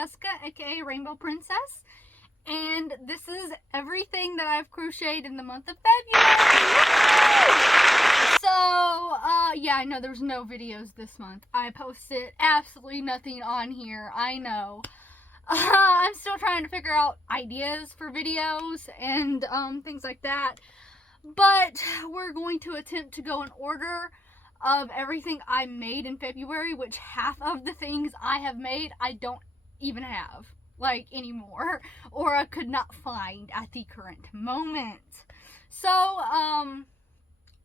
Jessica, aka Rainbow Princess, and this is everything that I've crocheted in the month of February. So, yeah, I know there's no videos this month. I posted absolutely nothing on here, I know. I'm still trying to figure out ideas for videos and things like that. But we're going to attempt to go in order of everything I made in February, which half of the things I have made I don't even have, like, anymore, or I could not find at the current moment. So,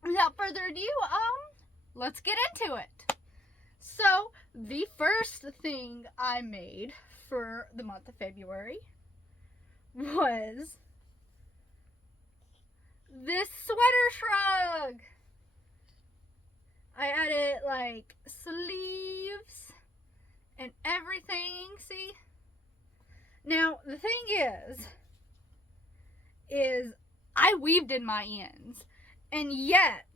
without further ado, let's get into it. So, the first thing I made for the month of February was this sweater shrug. I added like sleeves and everything, see? Now, the thing is I weaved in my ends, and yet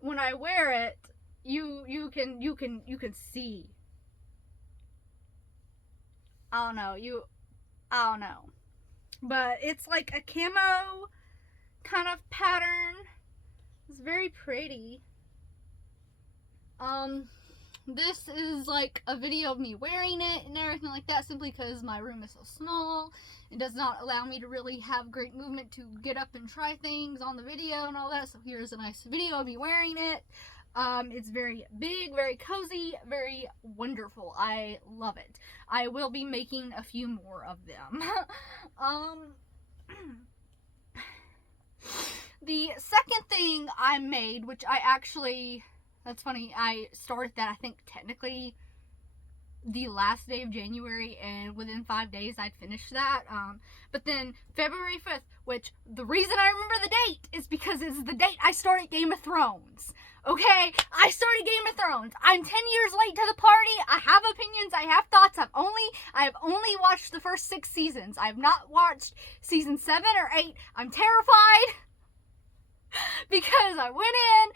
when I wear it, you can see. I don't know. But it's like a camo kind of pattern. It's very pretty. This is like a video of me wearing it and everything like that, simply because my room is so small. It does not allow me to really have great movement to get up and try things on the video and all that. So here's a nice video of me wearing it. It's very big, very cozy, very wonderful. I love it. I will be making a few more of them. The second thing I made, which I actually, that's funny, I started that I think technically the last day of January, and within 5 days I'd finished that. But then February 5th, which the reason I remember the date is because it's the date I started Game of Thrones. Okay? I started Game of Thrones. I'm 10 years late to the party. I have opinions. I have thoughts. I have only watched the first 6 seasons. I have not watched season 7 or 8. I'm terrified because I went in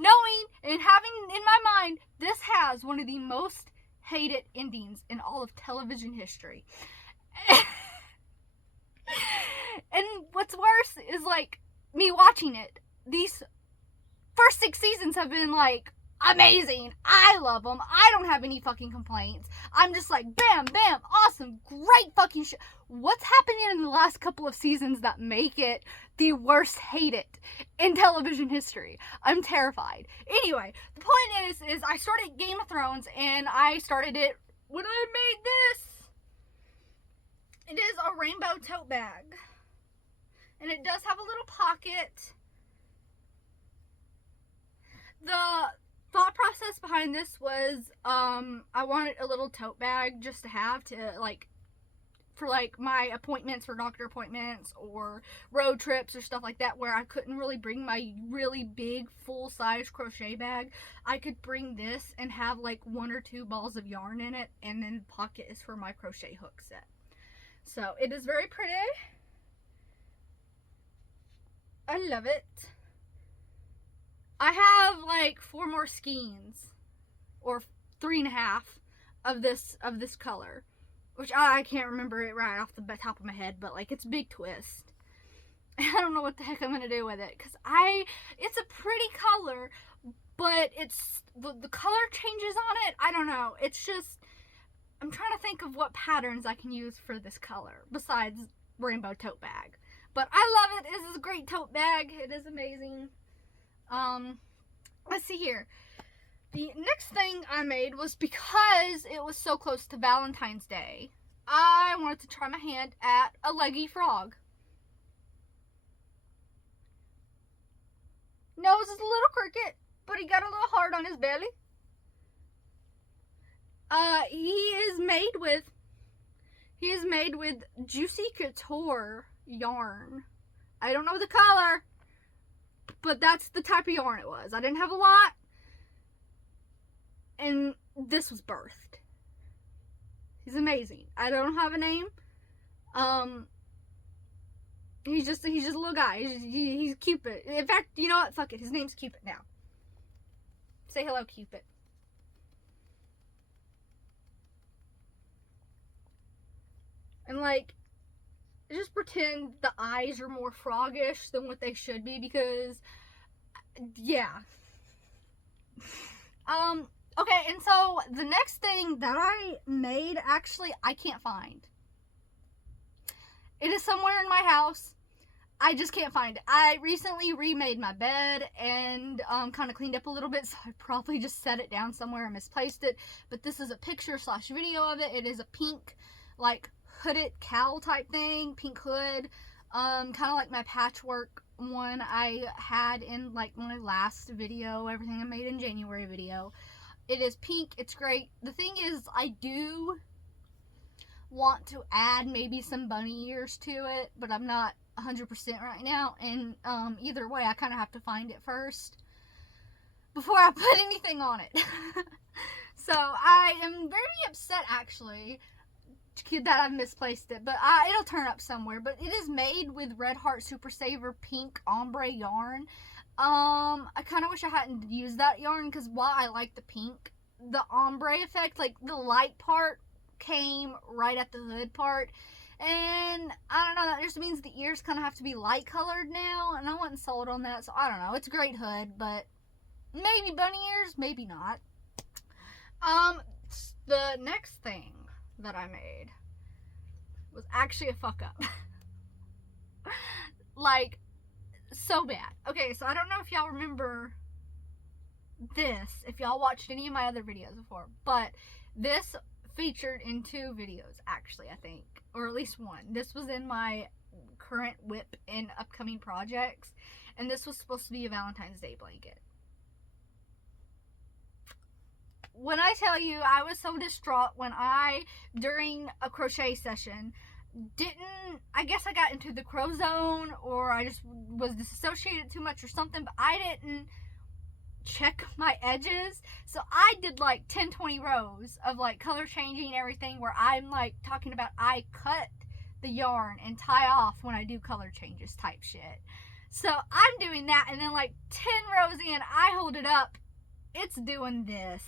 knowing and having in my mind this has one of the most hated endings in all of television history. And what's worse is, like, me watching it, these first 6 seasons have been, like, amazing. I love them. I don't have any fucking complaints. I'm just like, bam, bam, awesome, great fucking shit. What's happening in the last couple of seasons that make it the worst hated in television history? I'm terrified. Anyway, the point is I started Game of Thrones, and I started it when I made this. It is a rainbow tote bag, and it does have a little pocket. The thought process behind this was, I wanted a little tote bag just to have to, like, for, like, my appointments, for doctor appointments, or road trips, or stuff like that, where I couldn't really bring my really big, full-size crochet bag. I could bring this and have, like, 1 or 2 balls of yarn in it, and then the pocket is for my crochet hook set. So, it is very pretty. I love it. I have like 4 more skeins, or 3.5 of this color, which I can't remember it right off the top of my head, but like, it's a big twist. I don't know what the heck I'm gonna do with it, because it's a pretty color, but it's the color changes on it. I don't know. It's just, I'm trying to think of what patterns I can use for this color besides rainbow tote bag. But I love it. This is a great tote bag. It is amazing. Let's see here. The next thing I made was, because it was so close to Valentine's Day, I wanted to try my hand at a leggy frog. Nose is a little crooked, but he got a little heart on his belly. He is made with Juicy Couture yarn. I don't know the color, but that's the type of yarn it was. I didn't have a lot, and this was birthed. He's amazing. I don't have a name. He's just a little guy. He's Cupid. In fact, you know what? Fuck it. His name's Cupid now. Say hello, Cupid. and like just pretend the eyes are more froggish than what they should be, because yeah. Okay, and so the next thing that I made, actually, I can't find. It is somewhere in my house. I just can't find it. I recently remade my bed and kind of cleaned up a little bit, so I probably just set it down somewhere and misplaced it. But this is a picture / video of it. It is a pink, like, hooded cowl type thing, pink hood, kind of like my patchwork one I had in like my last video, everything I made in January video. It is pink. It's great. The thing is, I do want to add maybe some bunny ears to it, but I'm not 100% right now, and either way I kind of have to find it first before I put anything on it. So I am very upset, actually, that I've misplaced it, but it'll turn up somewhere. But it is made with Red Heart Super Saver pink ombre yarn. I kind of wish I hadn't used that yarn, because while I like the pink, the ombre effect, like the light part came right at the hood part, and I don't know, that just means the ears kind of have to be light colored now, and I wasn't sold on that. So I don't know, it's a great hood, but maybe bunny ears, maybe not. The next thing that I made was actually a fuck up. Like, so bad. Okay, so I don't know if y'all remember this, if y'all watched any of my other videos before, but this featured in 2 videos, actually, I think, or at least one. This was in my current whip and upcoming projects, and this was supposed to be a Valentine's Day blanket. When I tell you, I was so distraught when I, during a crochet session, I guess I got into the crow zone, or I just was disassociated too much or something, but I didn't check my edges. So I did like 10-20 rows of like color changing everything, where I'm like talking about I cut the yarn and tie off when I do color changes type shit. So I'm doing that, and then like 10 rows in, I hold it up, it's doing this.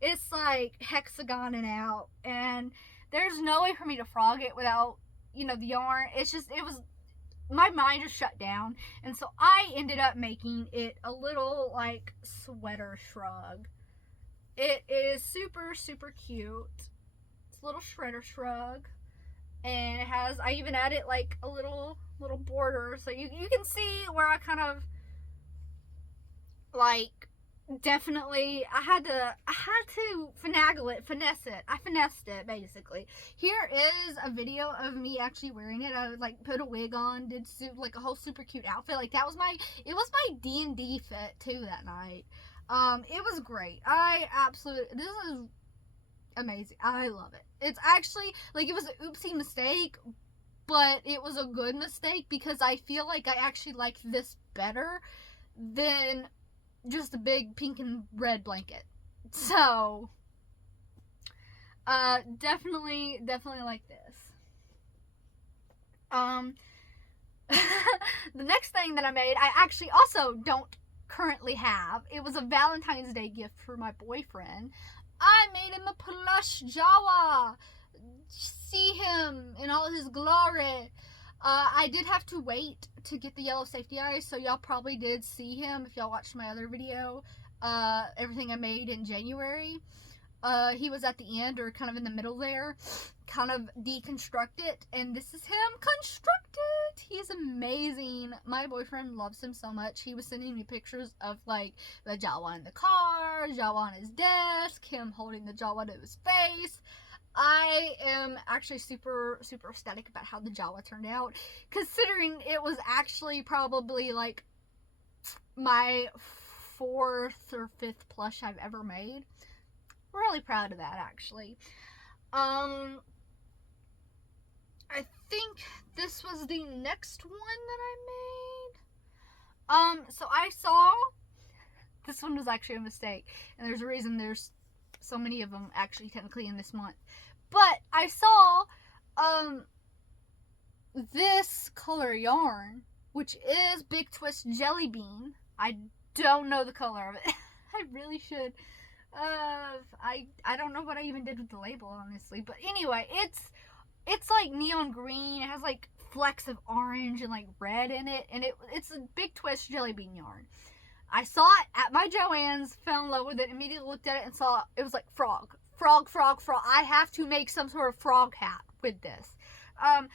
It's like hexagoning out, and there's no way for me to frog it without, you know, the yarn. It's just, it was, my mind just shut down, and so I ended up making it a little like sweater shrug. It is super, super cute. It's a little shredder shrug, and it has, I even added like a little border, so you can see where I kind of like, definitely I had to finesse it. I finessed it, basically. Here is a video of me actually wearing it. I would like put a wig on, did like a whole super cute outfit. Like it was my D&D fit too that night. It was great. This is amazing. I love it. It's actually like, it was an oopsie mistake, but it was a good mistake, because I feel like I actually like this better than just a big pink and red blanket. So definitely like this. The next thing that I made, I actually also don't currently have. It was a Valentine's Day gift for my boyfriend. I made him a plush Jawa. See him in all his glory. I did have to wait to get the yellow safety eyes, so y'all probably did see him if y'all watched my other video, everything I made in January. He was at the end, or kind of in the middle there, kind of deconstructed, and this is him constructed. He's amazing. My boyfriend loves him so much. He was sending me pictures of like the Jawa in the car, Jawa on his desk, him holding the Jawa to his face. I am actually super, super ecstatic about how the Jawa turned out, considering it was actually probably like my 4th or 5th plush I've ever made. Really proud of that, actually. I think this was the next one that I made. So I saw, this one was actually a mistake, and there's a reason there's so many of them actually technically in this month. But I saw this color yarn, which is Big Twist Jelly Bean. I don't know the color of it. I really should. I don't know what I even did with the label, honestly. But anyway, it's it's like neon green. It has like flecks of orange and like red in it, and it's a big twist jelly bean yarn. I saw it at my Joann's, fell in love with it, immediately looked at it and saw it was like frog. Frog, frog, frog. I have to make some sort of frog hat with this. I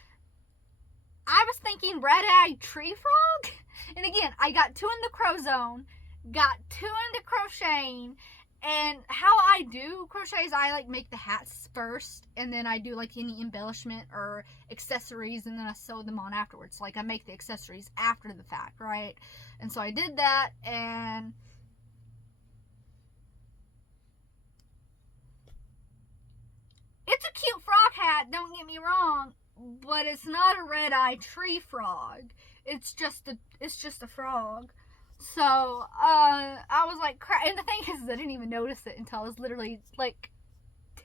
was thinking red-eyed tree frog. And again, I got 2 in the crow zone, got 2 into crocheting, and how I do crochet is I like make the hats first, and then I do like any embellishment or accessories, and then I sew them on afterwards. Like I make the accessories after the fact, right? And so I did that, and it's a cute frog hat, don't get me wrong, but it's not a red-eyed tree frog. It's just a frog. So, I was like, crap. And the thing is, I didn't even notice it until I was literally, like,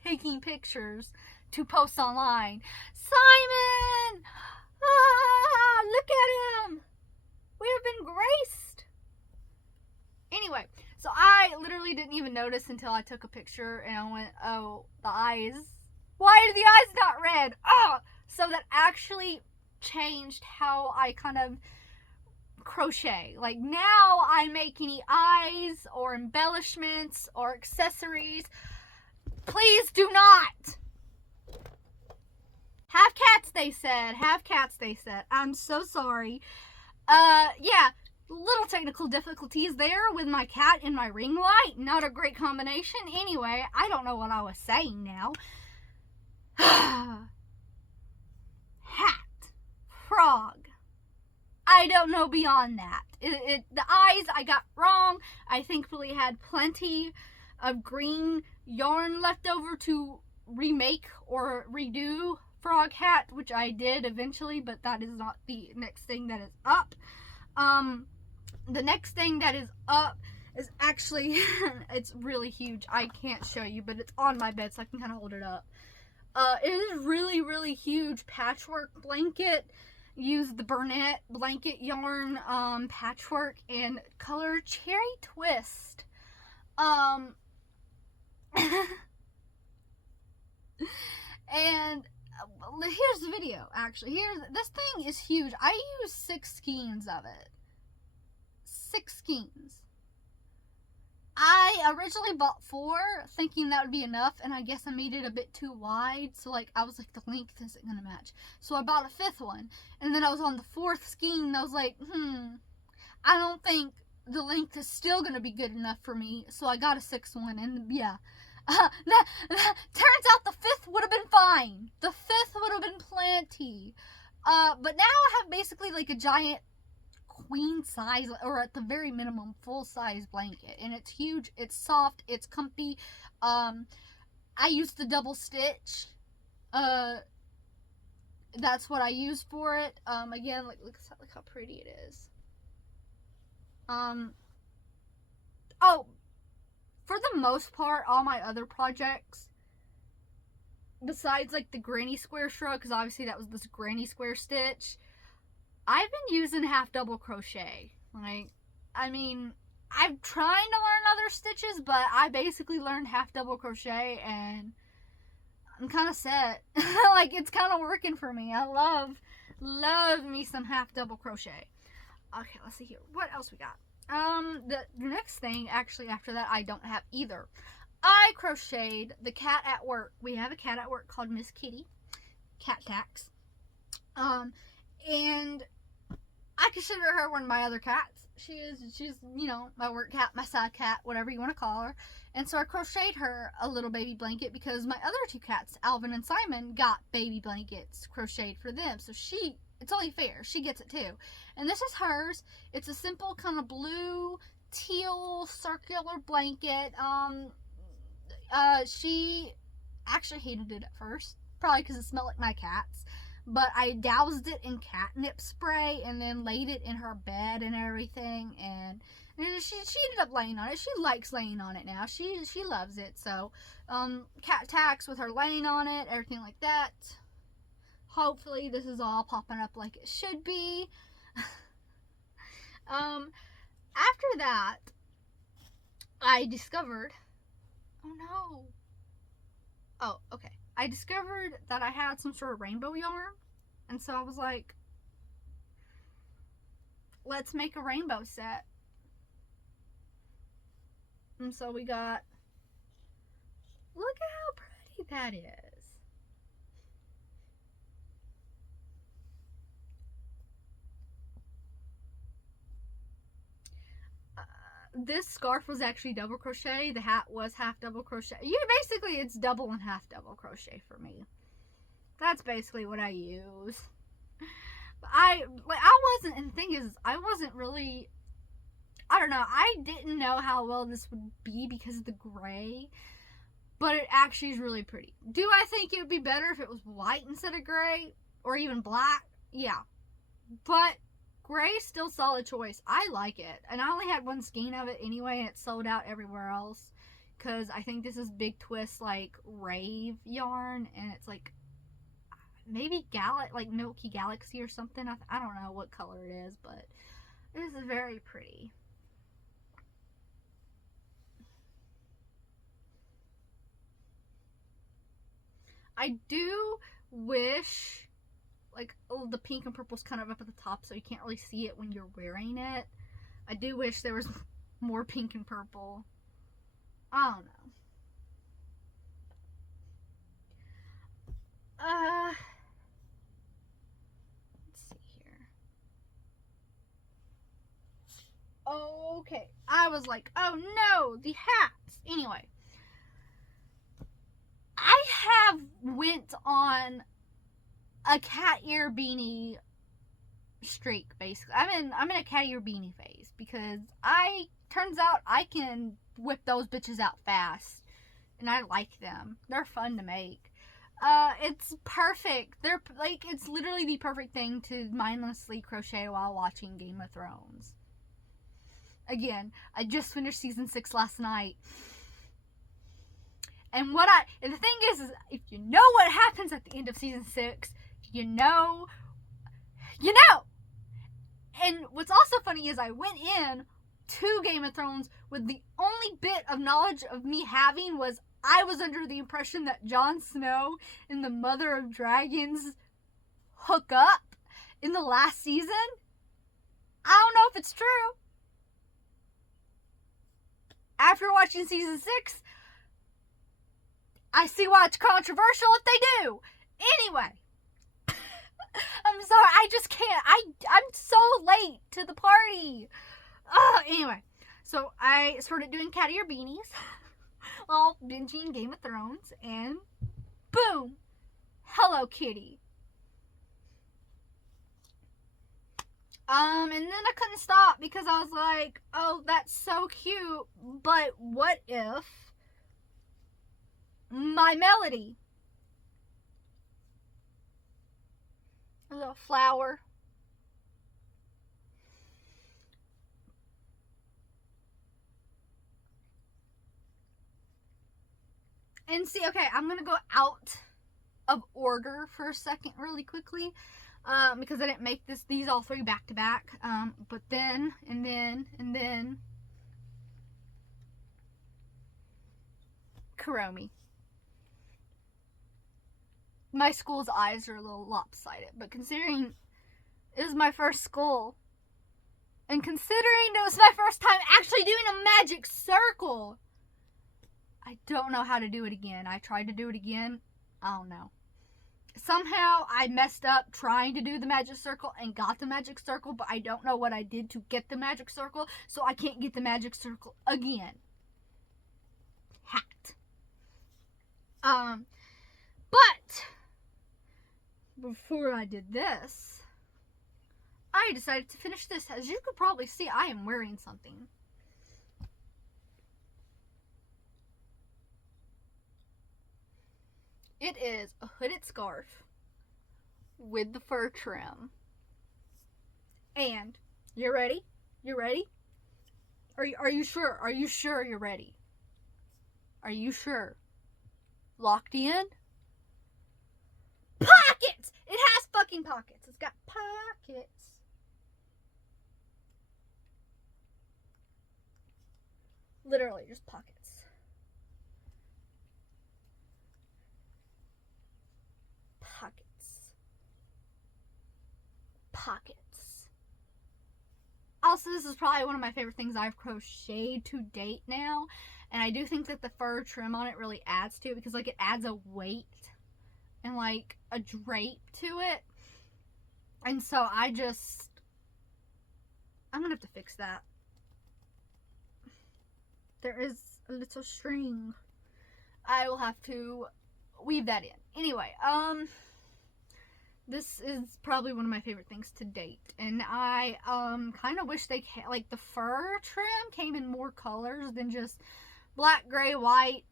taking pictures to post online. Simon! Ah, look at him! We have been graced! Anyway, so I literally didn't even notice until I took a picture and I went, oh, the eyes. Why are the eyes not red? Oh! So that actually changed how I kind of crochet. Like now I make any eyes or embellishments or accessories. Please do not. Have cats, they said. Have cats, they said. I'm so sorry. Yeah, little technical difficulties there with my cat and my ring light. Not a great combination. Anyway, I don't know what I was saying now. Hat. Frog. I don't know beyond that. The eyes I got wrong. I thankfully had plenty of green yarn left over to remake or redo frog hat, which I did eventually, but that is not the next thing that is up. The next thing that is up is actually, it's really huge. I can't show you, but it's on my bed so I can kind of hold it up. It is really, really huge patchwork blanket. Use the Burnett blanket yarn patchwork and color cherry twist. And here's the video. Actually, this thing is huge. I use 6 skeins of it. 6 skeins. I originally bought 4, thinking that would be enough, and I guess I made it a bit too wide, so like I was like, the length isn't gonna match. So I bought a 5th one, and then I was on the 4th skein, and I was like, I don't think the length is still gonna be good enough for me, so I got a 6th one, and yeah. Turns out the 5th would have been fine. The 5th would have been plenty. But now I have basically like a giant queen size, or at the very minimum full size blanket, and it's huge, it's soft, it's comfy. I used the double stitch. That's what I use for it. Again, like look how pretty it is. Oh, for the most part, all my other projects, besides like the granny square shrug, because obviously that was this granny square stitch, I've been using half double crochet. Like, I mean, I'm trying to learn other stitches, but I basically learned half double crochet, and I'm kind of set. Like, it's kind of working for me. I love me some half double crochet. Okay, let's see here. What else we got? The next thing, actually, after that, I don't have either. I crocheted the cat at work. We have a cat at work called Miss Kitty. Cat Tax. And I consider her one of my other cats. She's, you know, my work cat, my side cat, whatever you want to call her. And so I crocheted her a little baby blanket because my other 2 cats, Alvin and Simon, got baby blankets crocheted for them. So it's only fair. She gets it too. And this is hers. It's a simple kind of blue, teal, circular blanket. She actually hated it at first. Probably because it smelled like my cat's. But I doused it in catnip spray and then laid it in her bed and everything. And she ended up laying on it. She likes laying on it now. She loves it. So, cat tax with her laying on it, everything like that. Hopefully this is all popping up like it should be. After that, I discovered, oh no. Oh, okay. I discovered that I had some sort of rainbow yarn. And so I was like, let's make a rainbow set. And so we got, look at how pretty that is. This scarf was actually double crochet. The hat was half double crochet. Basically, it's double and half double crochet for me. That's basically what I use. I wasn't, and the thing is, I wasn't really, I don't know, I didn't know how well this would be because of the gray, but it actually is really pretty. Do I think it would be better if it was white instead of gray, or even black? Yeah, but gray is still solid choice. I like it, and I only had one skein of it anyway, and it sold out everywhere else, because I think this is Big Twist, like, rave yarn, and it's like, maybe like Milky Galaxy or something. I don't know what color it is, but it is very pretty. I do wish, like, oh, the pink and purple's kind of up at the top, so you can't really see it when you're wearing it. I do wish there was more pink and purple. I don't know. Let's see here. Okay, I was like, oh no, the hats. Anyway, I have went on a cat ear beanie streak, basically. I'm in a cat ear beanie phase, because turns out I can whip those bitches out fast, and I like them. They're fun to make. It's perfect. They're like, it's literally the perfect thing to mindlessly crochet while watching Game of Thrones. Again, I just finished season 6 last night. And the thing is if you know what happens at the end of season 6, you know. And what's also funny is I went in to Game of Thrones with the only bit of knowledge of me having was I was under the impression that Jon Snow and the Mother of Dragons hook up in the last season. I don't know if it's true. After watching season 6, I see why it's controversial if they do. Anyway, I'm sorry, I just can't. I'm so late to the party. Anyway, so I started doing cat ear beanies while binging Game of Thrones, and boom, Hello Kitty. And then I couldn't stop because I was like, oh, that's so cute, but what if my Melody, a little flower, and see, okay, I'm gonna go out of order for a second really quickly, because I didn't make these all three back to back, but then, and then, Kuromi. My school's eyes are a little lopsided, but considering it was my first school, and considering it was my first time actually doing a magic circle, I don't know how to do it again. I tried to do it again. I don't know. Somehow I messed up trying to do the magic circle and got the magic circle, but I don't know what I did to get the magic circle, so I can't get the magic circle again. Hacked. But before I did this, I decided to finish this. As you could probably see, I am wearing something. It is a hooded scarf with the fur trim. And, you ready? You ready? Are you sure? Are you sure you're ready? Are you sure? Locked in? Pockets! It has fucking pockets. It's got pockets. Literally just pockets. pockets. Also, this is probably one of my favorite things I've crocheted to date now. And I do think that the fur trim on it really adds to it, because like it adds a weight and like a drape to it. And so I'm gonna have to fix that. There is a little string. I will have to weave that in. Anyway, this is probably one of my favorite things to date. And I kind of wish like the fur trim came in more colors than just black, gray, white.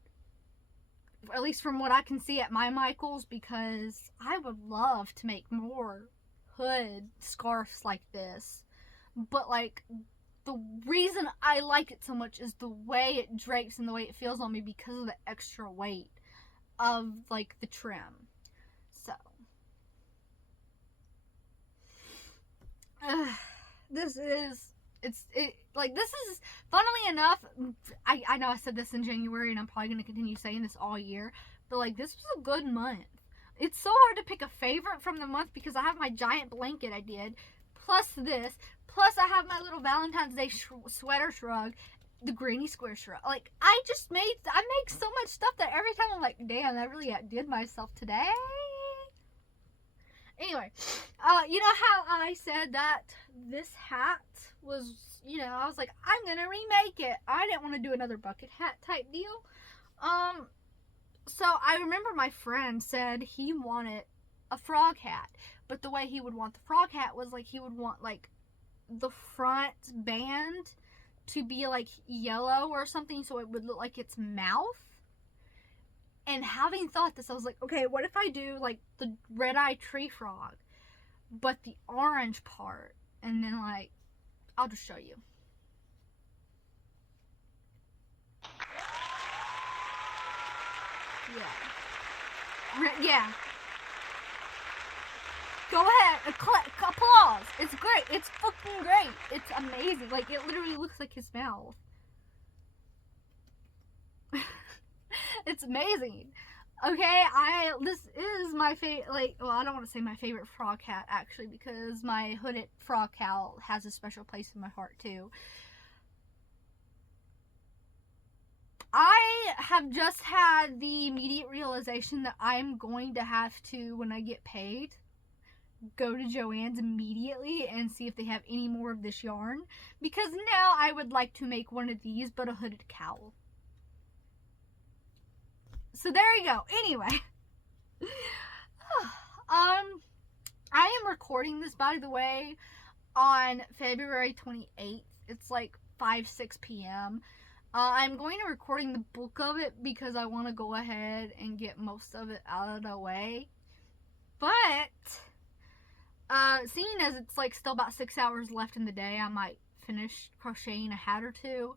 At least from what I can see at my Michaels, because I would love to make more hood scarves like this. But like, the reason I like it so much is the way it drapes and the way it feels on me, because of the extra weight of like the trim. So this is funnily enough, I know I said this in January and I'm probably going to continue saying this all year, but like, this was a good month. It's so hard to pick a favorite from the month, because I have my giant blanket I did, plus this, plus I have my little Valentine's Day sweater shrug, the granny square shrug. Like, I make so much stuff that every time I'm like, damn, I really outdid myself today. Anyway, you know how I said that this hat was, I was like, I'm gonna remake it. I didn't want to do another bucket hat type deal. So I remember my friend said he wanted a frog hat, but the way he would want the frog hat was like, he would want like the front band to be like yellow or something, so it would look like its mouth. And having thought this, I was like, okay, what if I do like the red-eyed tree frog, but the orange part, and then like, I'll just show you. Yeah. Go ahead, applause. It's great. It's fucking great. It's amazing. Like, it literally looks like his mouth. It's amazing. Okay, this is my favorite, like, well, I don't want to say my favorite frog hat, actually, because my hooded frog cowl has a special place in my heart, too. I have just had the immediate realization that I'm going to have to, when I get paid, go to Joann's immediately and see if they have any more of this yarn, because now I would like to make one of these, but a hooded cowl. So there you go. Anyway, I am recording this, by the way, on February 28th. It's like 5-6 p.m. I'm going to recording the bulk of it because I want to go ahead and get most of it out of the way. But seeing as it's like still about 6 hours left in the day, I might finish crocheting a hat or two.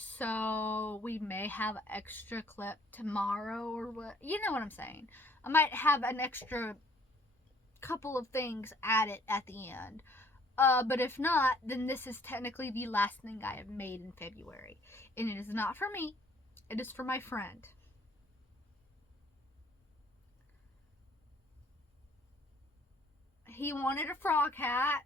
So we may have an extra clip tomorrow, or what, you know what I'm saying. I might have an extra couple of things added at the end. But if not, then this is technically the last thing I have made in February. And it is not for me. It is for my friend. He wanted a frog hat.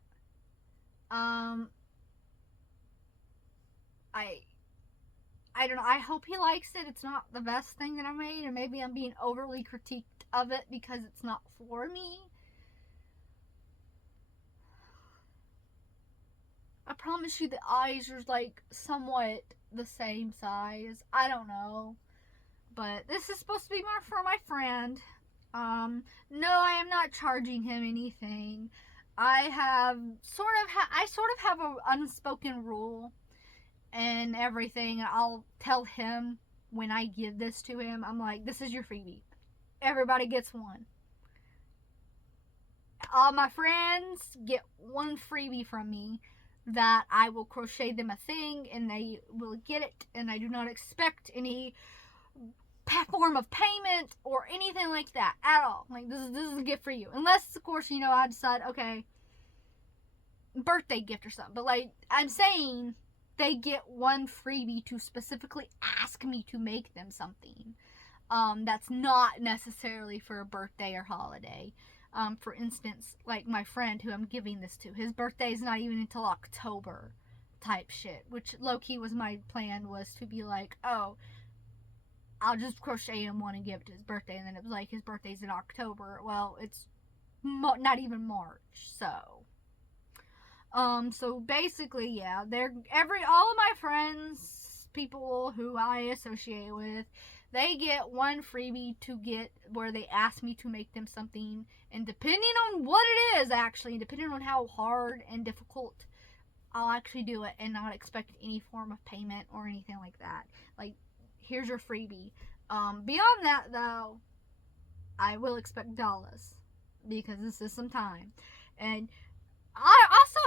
I don't know. I hope he likes it. It's not the best thing that I made, and maybe I'm being overly critiqued of it because it's not for me. I promise you the eyes are like somewhat the same size. I don't know. But this is supposed to be more for my friend. No, I am not charging him anything. I sort of have an unspoken rule and everything. I'll tell him when I give this to him. I'm like, this is your freebie. Everybody gets one. All my friends get one freebie from me that I will crochet them a thing and they will get it, and I do not expect any form of payment or anything like that at all. Like, this is a gift for you, unless of course, I decide, okay, birthday gift or something. But like I'm saying, they get one freebie to specifically ask me to make them something that's not necessarily for a birthday or holiday. For instance, like my friend who I'm giving this to, his birthday is not even until October type shit, which low-key was my plan, was to be like, oh, I'll just crochet him one and give it to his birthday, and then it was like his birthday's in October. Well, it's not even March, so so basically, yeah, all of my friends, people who I associate with, they get one freebie to get where they ask me to make them something, and depending on what it is, actually, depending on how hard and difficult, I'll actually do it and not expect any form of payment or anything like that. Like, here's your freebie. Beyond that, though, I will expect dollars, because this is some time. And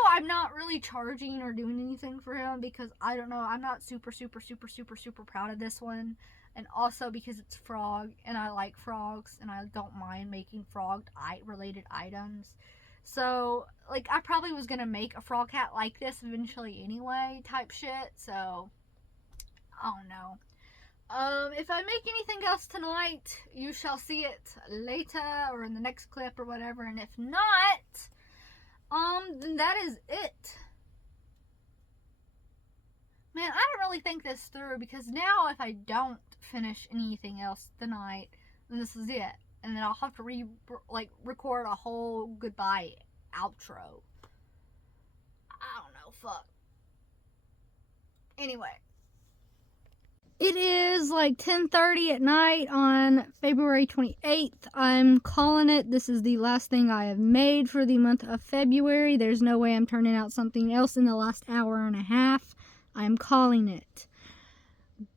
I'm not really charging or doing anything for him, because I don't know, I'm not super proud of this one. And also because it's frog, and I like frogs, and I don't mind making frog related items. So, like, I probably was gonna make a frog hat like this eventually anyway, type shit. So, I don't know. If I make anything else tonight, you shall see it later or in the next clip or whatever. And if not, then that is it. Man, I didn't really think this through, because now if I don't finish anything else tonight, then this is it. And then I'll have to record a whole goodbye outro. I don't know, fuck. Anyway. It is like 10:30 at night on February 28th. I'm calling it. This is the last thing I have made for the month of February. There's no way I'm turning out something else in the last hour and a half. I'm calling it.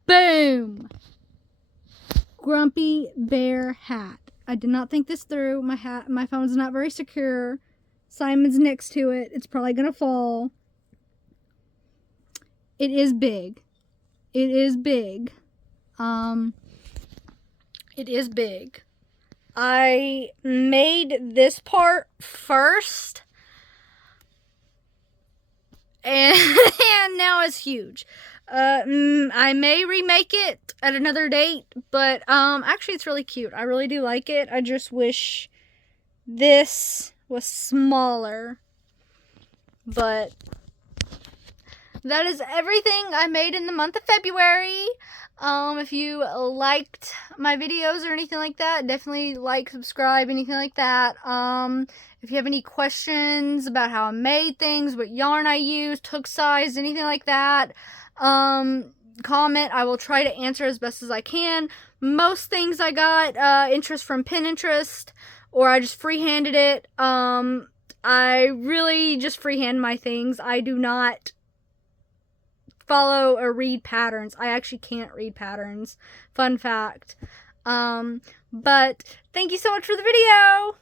Boom! Grumpy Bear hat. I did not think this through. My phone's not very secure. Simon's next to it. It's probably gonna fall. It is big. It is big. It is big. I made this part first, and now it's huge. I may remake it at another date, but actually it's really cute. I really do like it. I just wish this was smaller, but that is everything I made in the month of February. If you liked my videos or anything like that, definitely like, subscribe, anything like that. If you have any questions about how I made things, what yarn I used, hook size, anything like that, comment. I will try to answer as best as I can. Most things I got interest from Pinterest, or I just freehanded it. I really just freehand my things. I do not follow or read patterns. I actually can't read patterns. Fun fact. But thank you so much for the video.